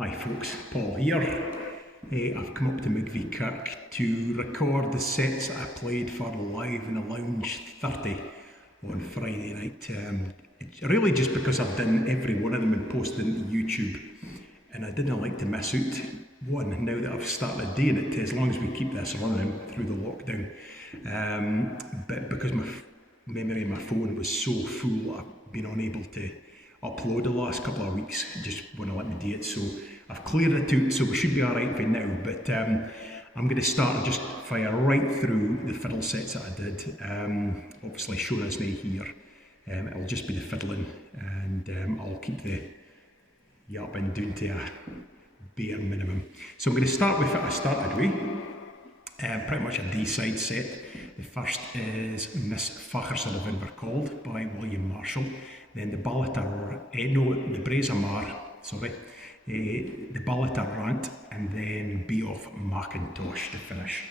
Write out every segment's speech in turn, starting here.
Hi folks, Paul here. I've come up to Migvie Kirk to record the sets that I played for Live in the Lounge 30 on Friday night. It's really just because I've done every one of them and posted them to YouTube, and I didn't like to miss out one now that I've started doing it, as long as we keep this running through the lockdown. But because my memory of my phone was so full, I've been unable to upload the last couple of weeks, just wouldn't let me do it, so I've cleared it out, so we should be alright for now. But I'm going to start and just fire right through the fiddle sets that I did. Obviously Shona's not here, it'll just be the fiddling, and I'll keep the yapping down to a bare minimum. So I'm going to start with what I started with, pretty much a D-side set. The first is Miss Facherson of Invercalled by William Marshall. Then the the Brazamar, the Ballata Rant, and then Be Off Macintosh to finish.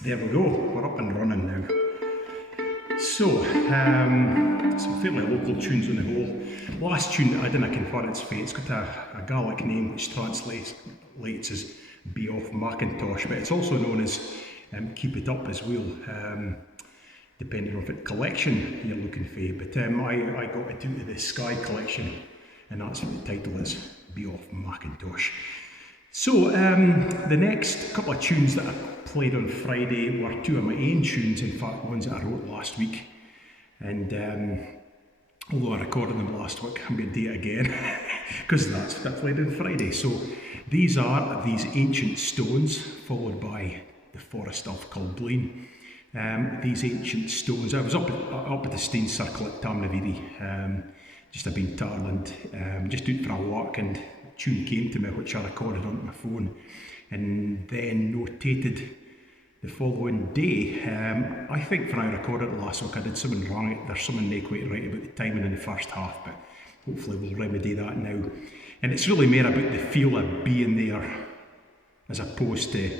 There we go, we're up and running now. So, some fairly local tunes on the whole. Last tune that I didn't confer its fate, it's got a Gaelic name which translates as Be Off Macintosh, but it's also known as Keep It Up as well, depending on what collection you're looking for. But I got it into the Sky collection, and that's what the title is, Be Off Macintosh. So the next couple of tunes that I played on Friday were two of my own tunes, in fact ones that I wrote last week, and although I recorded them last week, I'm going to do it again because that's what I played on Friday. So these are these ancient stones, followed by the Forest of Culbleen. These ancient stones, I was up at the Stein Circle at Tamnaviri, just I've been to Ireland, just out for a walk, and a tune came to me which I recorded onto my phone and then notated the following day. I think when I recorded it last week I did something wrong. There's something not quite right about the timing in the first half, but hopefully we'll remedy that now. And it's really more about the feel of being there as opposed to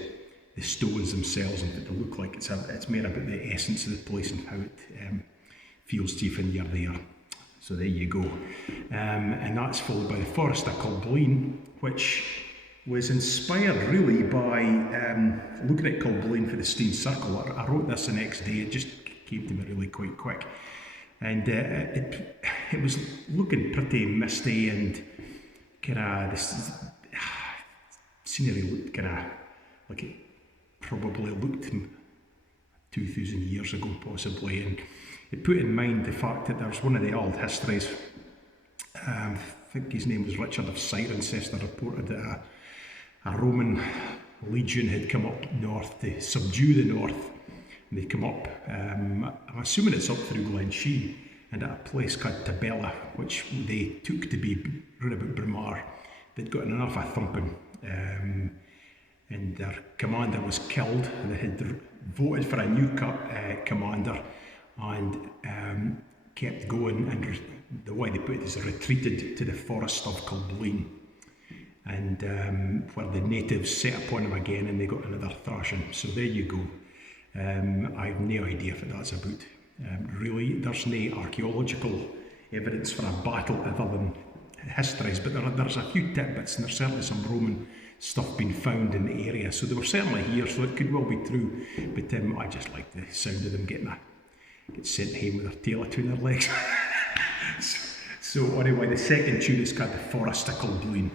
the stones themselves and what they look like. It's more about the essence of the place and how it feels to you when you're there. So there you go. And that's followed by the Forest of Culbleen, which was inspired really by looking at Culbleen for the Stein Circle. I wrote this the next day. It just came to me really quite quick. And it was looking pretty misty and kind of, this scenery looked kind of like it probably looked 2,000 years ago possibly, and it put in mind the fact that there was one of the old histories, I think his name was Richard of Cirencester, reported that a Roman legion had come up north to subdue the north, and they'd come up, I'm assuming it's up through Glensheen, and at a place called Tabella, which they took to be round about Bramar. They'd gotten enough of thumping, and their commander was killed, and they had voted for a new commander, and kept going, and the way they put it is they retreated to the Forest of Culbleen, and where the natives set upon them again and they got another thrashing. So there you go. I have no idea what that's about. Really, there's no archaeological evidence for a battle other than histories, but there's a few tidbits, and there's certainly some Roman stuff being found in the area, so they were certainly here, so it could well be true, but I just like the sound of them get sent home with their tail between their legs. so anyway, the second tune is called The Forest of Culbleen.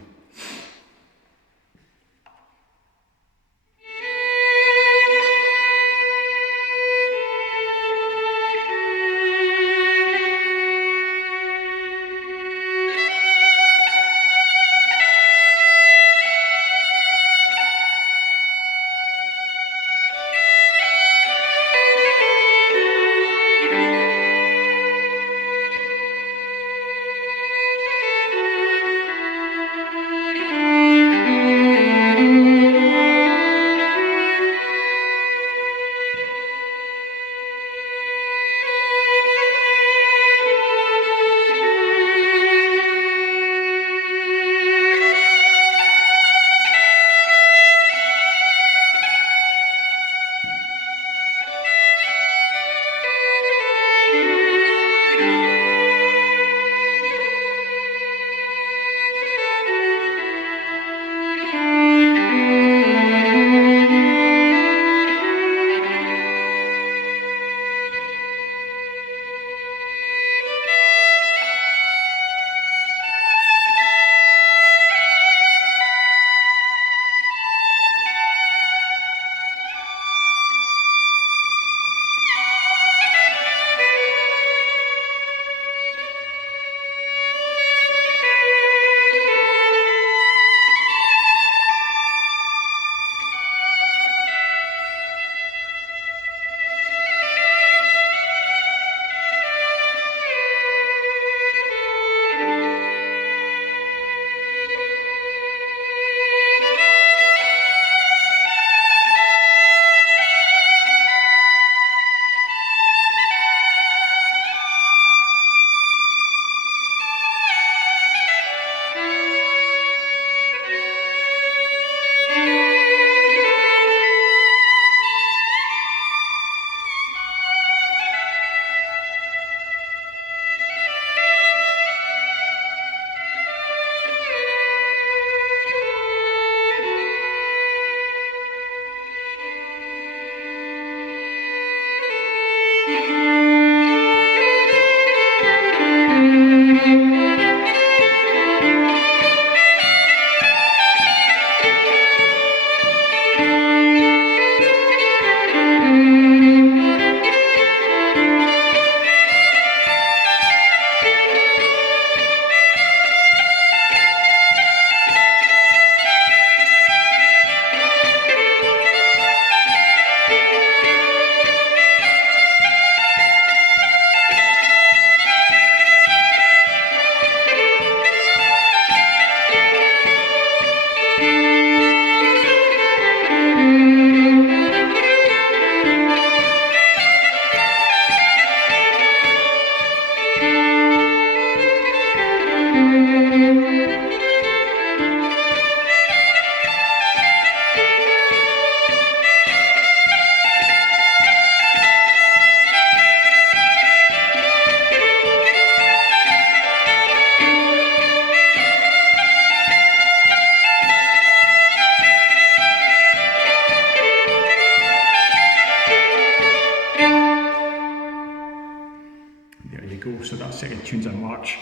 march.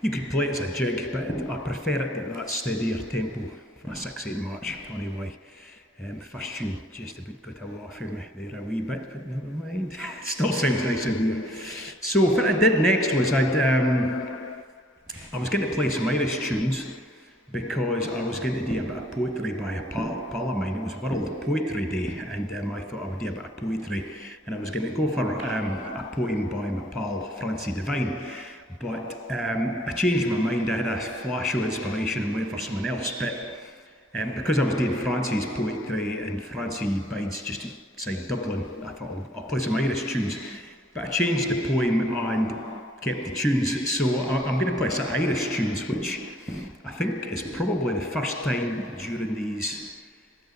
You could play it as a jig, but I prefer it at that steadier tempo for a 6/8 march anyway. First tune just about got away from me there a wee bit, but never mind. Still sounds nice in here. So what I did next was I was going to play some Irish tunes because I was going to do a bit of poetry by a pal of mine. It was World Poetry Day, and I thought I would do a bit of poetry, and I was going to go for a poem by my pal Francie Devine. But I changed my mind. I had a flash of inspiration and went for someone else. But because I was doing Francie's poetry and Francie bides just outside Dublin, I thought I'll play some Irish tunes. But I changed the poem and kept the tunes. So I'm going to play some Irish tunes, which I think is probably the first time during these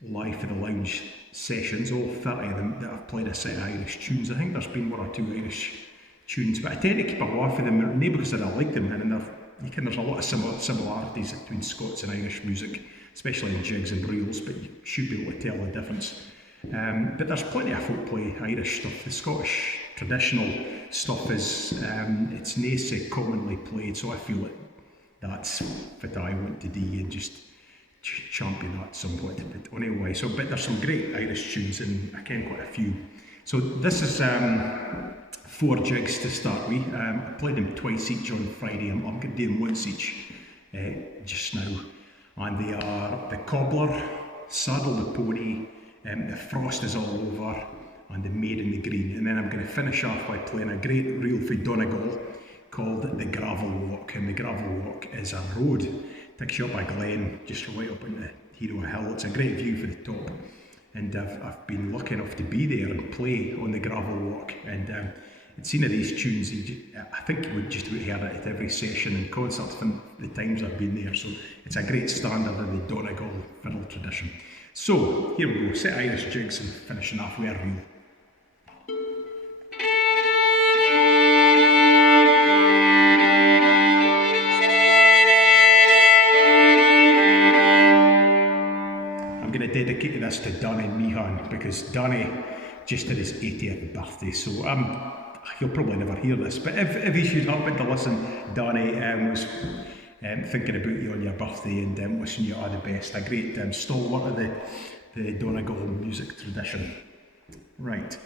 Live for the Lounge sessions, all 30 of them, that I've played a set of Irish tunes. I think there's been 1 or 2 Irish tunes, but I tend to keep away from them, not because I don't like them, and there's a lot of similarities between Scots and Irish music, especially in jigs and reels, but you should be able to tell the difference. But there's plenty of folk play Irish stuff. The Scottish traditional stuff is it's nae so commonly played, so I feel like that's what I want to do and just champion that somewhat. But anyway, but there's some great Irish tunes, and I ken quite a few. So this is 4 jigs to start with. I played them twice each on Friday. I'm going to do them once each just now. And they are The Cobbler, Saddle the Pony, The Frost is All Over, and The Maid in the Green. And then I'm going to finish off by playing a great reel for Donegal called The Gravel Walk. And The Gravel Walk is a road, takes you up a glen, just right up into Hero Hill. It's a great view for the top. And I've been lucky enough to be there and play on the gravel walk. And it's seen of these tunes, I think you would just about hear it at every session and concert from the times I've been there. So it's a great standard of the Donegal fiddle tradition. So here we go, set of Irish jigs and finishing off with a reel. Dedicated this to Danny Meehan because Danny just had his 80th birthday, so he'll probably never hear this, but if he should happen to listen, Danny was thinking about you on your birthday and wishing you all the best. A great stalwart of the Donegal music tradition. Right.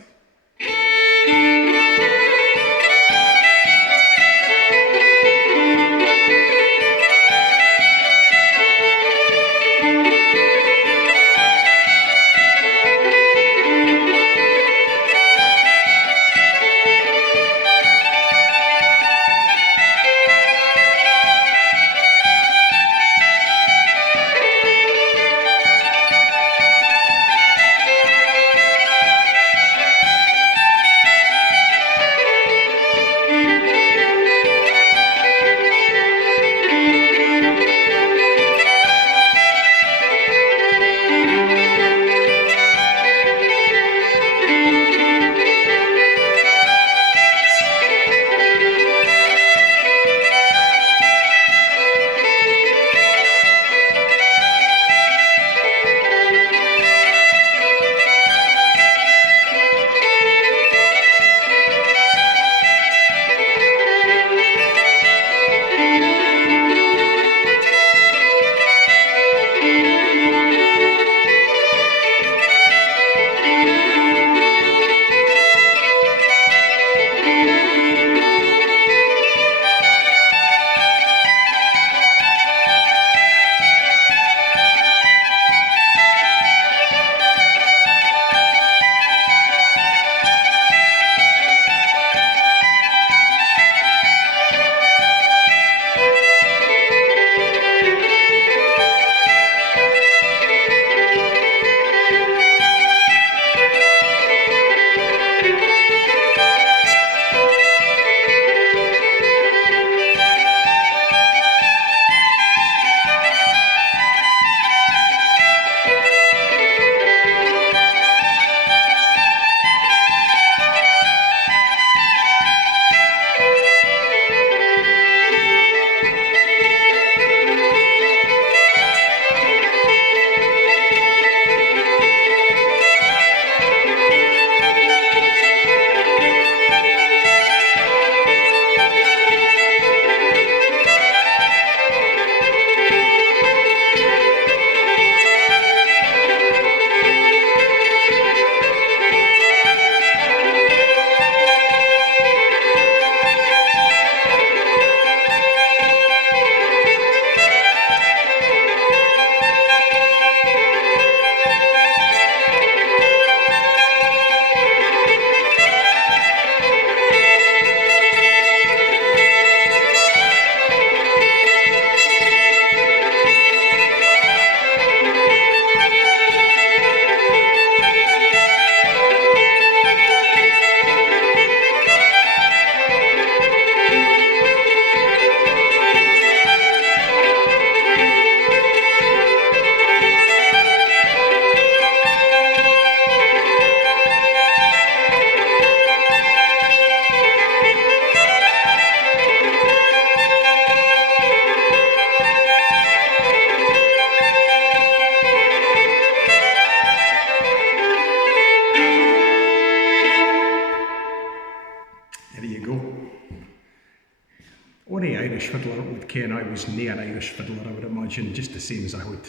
any Irish fiddler would ken I was nae an Irish fiddler, I would imagine, just the same as I would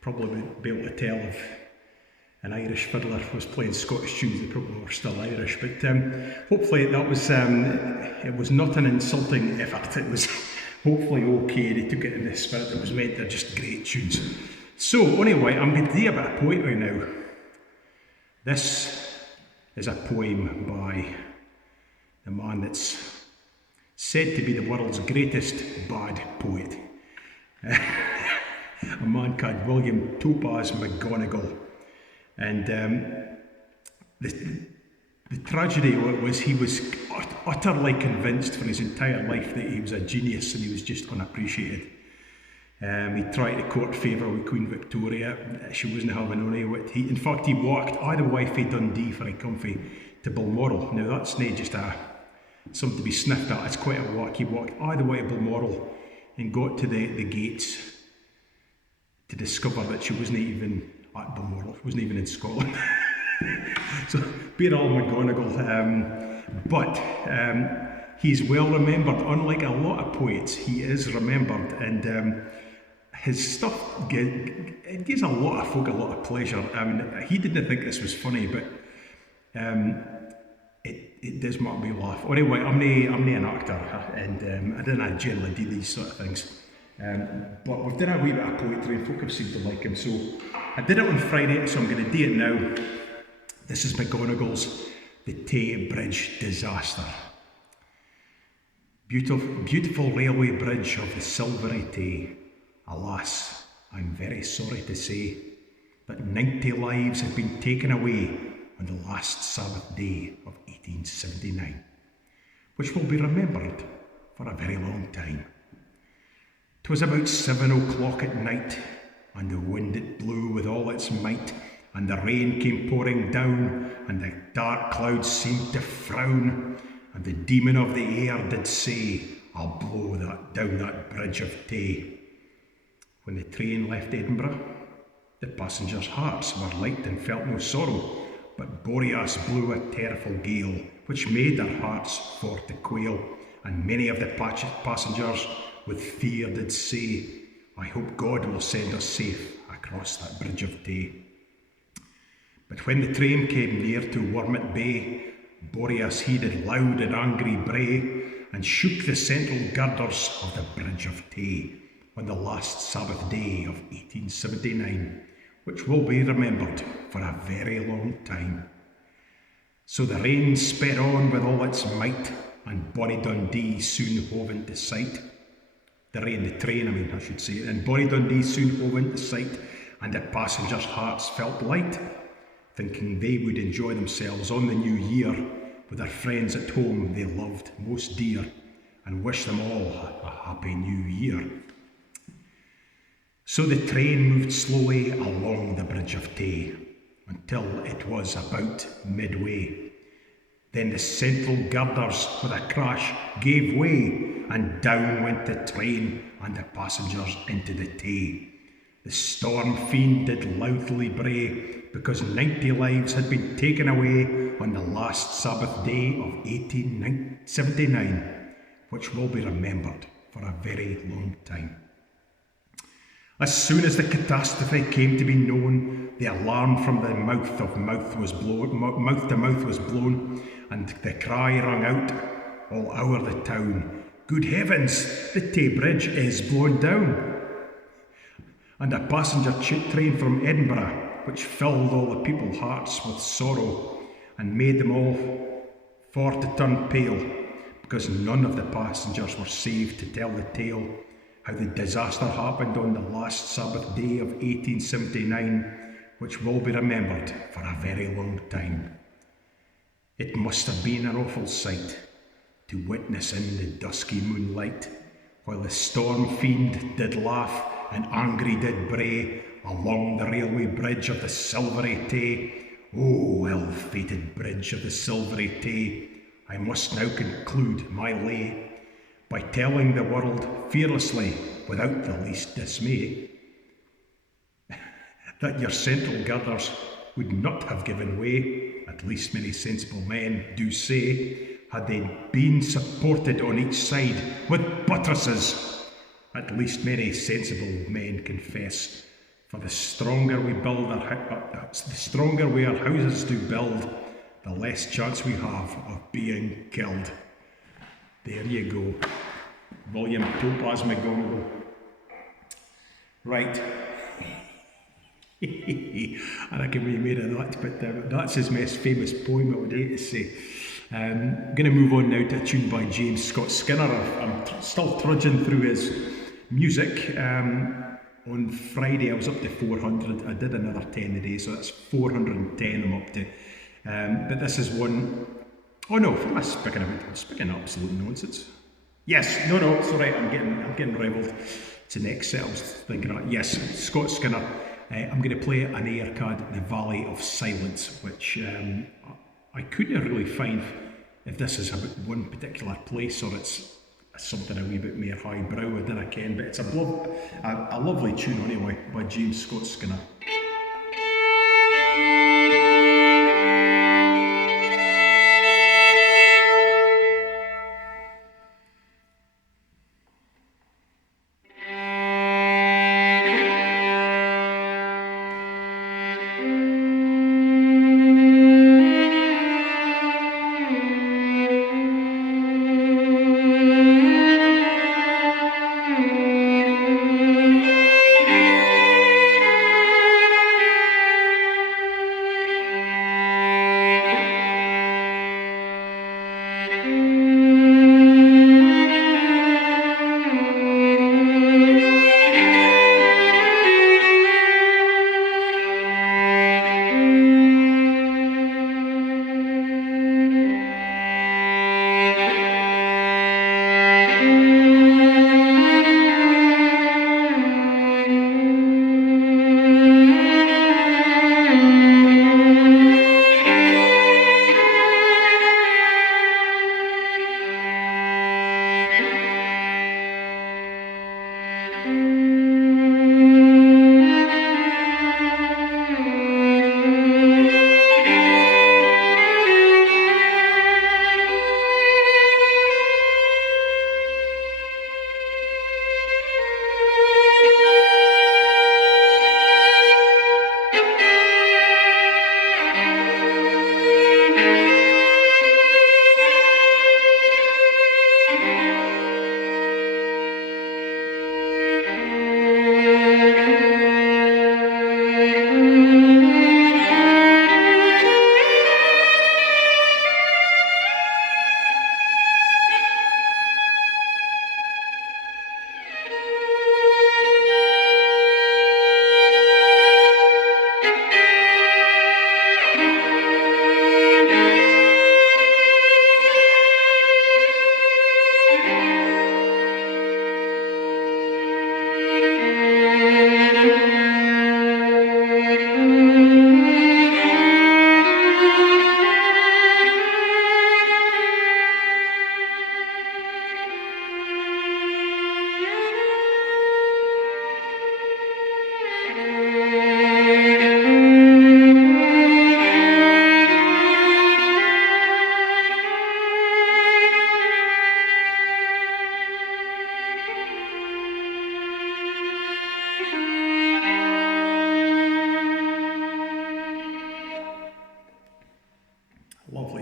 probably be able to tell if an Irish fiddler was playing Scottish tunes, they probably were still Irish. But hopefully that was, it was not an insulting effort. It was hopefully okay. They took it in the spirit that was meant. They're just great tunes. So anyway, I'm going to do a bit of poetry now. This is a poem by the man that's said to be the world's greatest bad poet. A man called William Topaz Mcgonagall. And the tragedy was he was utterly convinced for his entire life that he was a genius and he was just unappreciated. He tried to court favour with Queen Victoria. She wasn't having any wit. In fact, he walked all the way from Dundee for a comfy to Balmoral. Now that's not just something to be sniffed at, it's quite a walk. He walked all the way to Balmoral and got to the gates to discover that she wasn't even at Balmoral, wasn't even in Scotland. So, bear all Mcgonagall. But he's well remembered. Unlike a lot of poets, he is remembered, and his stuff it gives a lot of folk a lot of pleasure. I mean, he didn't think this was funny, but it does make me laugh. Anyway, I'm not an actor, and I don't generally do these sort of things. But we've done a wee bit of poetry and folk have seemed to like him, so I did it on Friday, so I'm going to do it now. This is Mcgonagall's The Tay Bridge Disaster. Beautiful railway bridge of the silvery Tay. Alas, I'm very sorry to say that 90 lives have been taken away on the last Sabbath day of 1879, which will be remembered for a very long time. 'Twas about 7 o'clock at night, and the wind it blew with all its might, and the rain came pouring down, and the dark clouds seemed to frown, and the demon of the air did say, I'll blow down that bridge of Tay. When the train left Edinburgh, the passengers' hearts were light and felt no sorrow, but Boreas blew a terrible gale, which made their hearts for to quail, and many of the passengers with fear did say, I hope God will send us safe across that bridge of Tay. But when the train came near to Wormit Bay, Boreas he did loud and angry bray, and shook the central girders of the bridge of Tay on the last Sabbath day of 1879, which will be remembered for a very long time. So the rain sped on with all its might, and bonny Dundee soon hove into sight. The train, I should say. And bonny Dundee soon hove into sight, and the passengers' hearts felt light, thinking they would enjoy themselves on the new year with their friends at home they loved most dear, and wish them all a happy new year. So the train moved slowly along the bridge of Tay until it was about midway. Then the central girders with a crash gave way, and down went the train and the passengers into the Tay. The storm fiend did loudly bray, because 90 lives had been taken away on the last Sabbath day of 1879, which will be remembered for a very long time. As soon as the catastrophe came to be known, the alarm from the mouth to mouth was blown, and the cry rang out all o'er the town, Good heavens, the Tay Bridge is blown down. And a passenger train from Edinburgh, which filled all the people's hearts with sorrow, and made them all for to turn pale, because none of the passengers were saved to tell the tale, how the disaster happened on the last Sabbath day of 1879, which will be remembered for a very long time. It must have been an awful sight to witness in the dusky moonlight, while the storm fiend did laugh and angry did bray along the railway bridge of the silvery Tay. Oh, ill-fated bridge of the silvery Tay, I must now conclude my lay by telling the world fearlessly, without the least dismay, that your central girders would not have given way, at least many sensible men do say, had they been supported on each side with buttresses. At least many sensible men confess. For the stronger we our houses do build, the less chance we have of being killed. There you go. William Topaz Mcgonagall. Right. I reckon we made of that, but that's his most famous poem, I would hate to say. I'm going to move on now to a tune by James Scott Skinner. I'm still trudging through his music. On Friday I was up to 400. I did another 10 a day, so that's 410 I'm up to. But this is one... Oh no, what am I speaking absolute nonsense. Yes, no, it's all right. I'm getting revelled. It's the next set I was thinking of. Yes, Scott Skinner. I'm going to play an air called The Valley of Silence, which I couldn't really find if this is about one particular place or it's something a wee bit more highbrow than I can, but it's a lovely tune anyway by James Scott Skinner.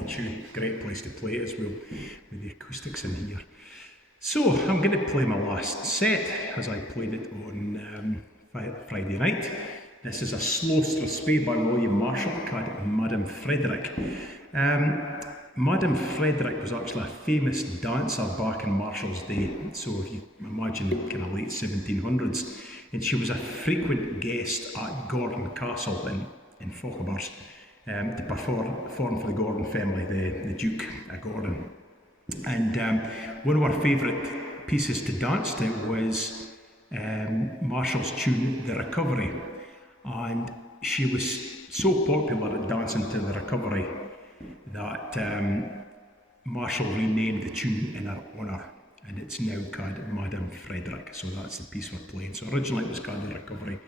Tune, great place to play it as well with the acoustics in here. So I'm going to play my last set as I played it on Friday night. This is a slow strathspey by William Marshall called Madame Frederick. Madame Frederick was actually a famous dancer back in Marshall's day, so if you imagine kind of late 1700s, and she was a frequent guest at Gordon Castle in Fauconberg. To perform for the Gordon family, the Duke of Gordon. And one of our favourite pieces to dance to was Marshall's tune, The Recovery. And she was so popular at dancing to The Recovery that Marshall renamed the tune in her honour, and it's now called Madame Frederick, so that's the piece we're playing. So originally it was called The Recovery.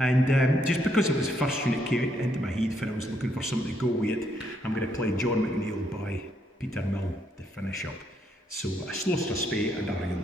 And just because it was the first tune that came into my head when I was looking for something to go with it, I'm going to play John McNeill by Petermill to finish up. So a slostra spade and a reel.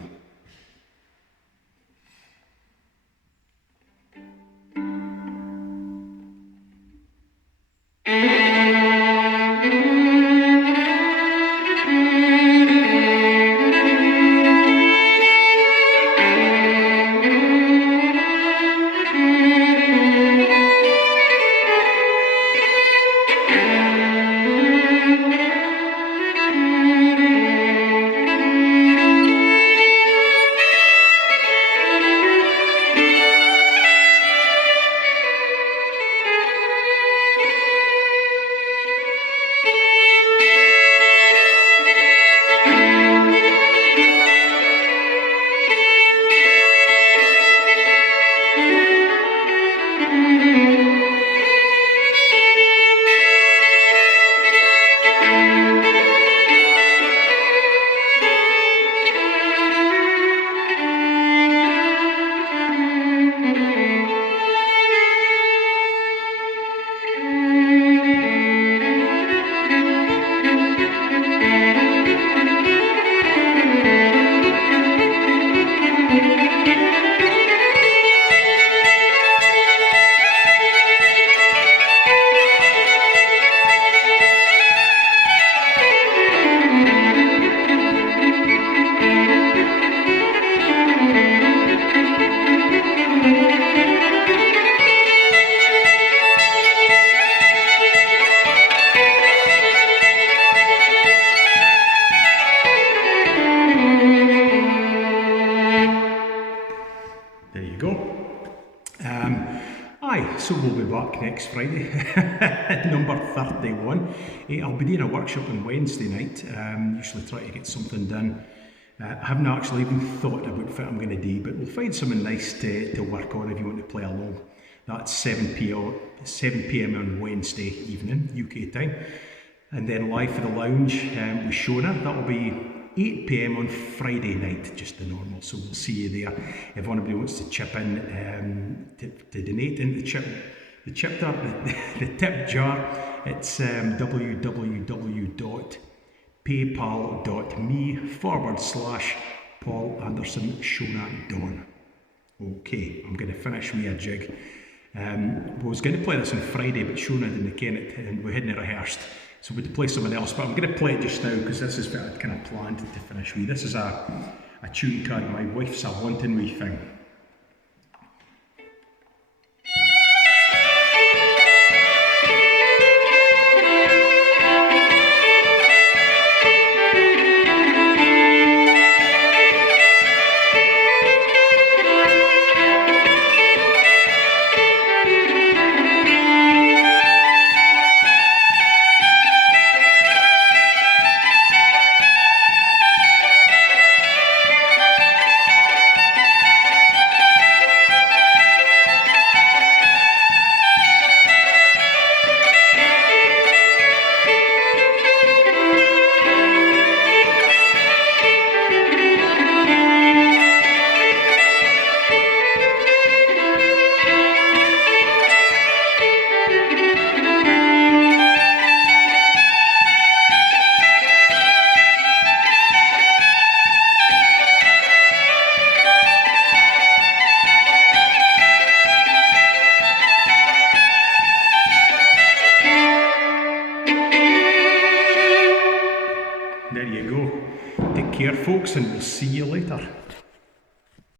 So we'll be back next Friday, number 31. I'll be doing a workshop on Wednesday night, usually try to get something done. I haven't actually even thought about what I'm going to do, but we'll find something nice to work on if you want to play along. That's 7 p.m. on Wednesday evening, UK time. And then live for the lounge with Shona, that'll be 8 p.m. on Friday night, just the normal. So we'll see you there. If anybody wants to chip in to donate in the tip jar, it's www.paypal.me/Paul Anderson Shona Dawn. Okay, I'm going to finish with a jig. I was going to play this on Friday, but Shona didn't ken it, and we hadn't rehearsed. So we'd play something else, but I'm going to play it just now because this is what I'd kind of planned to finish with. This is a tune card, My Wife's a Wantin' Wee Thing. There you go. Take care, folks, and we'll see you later.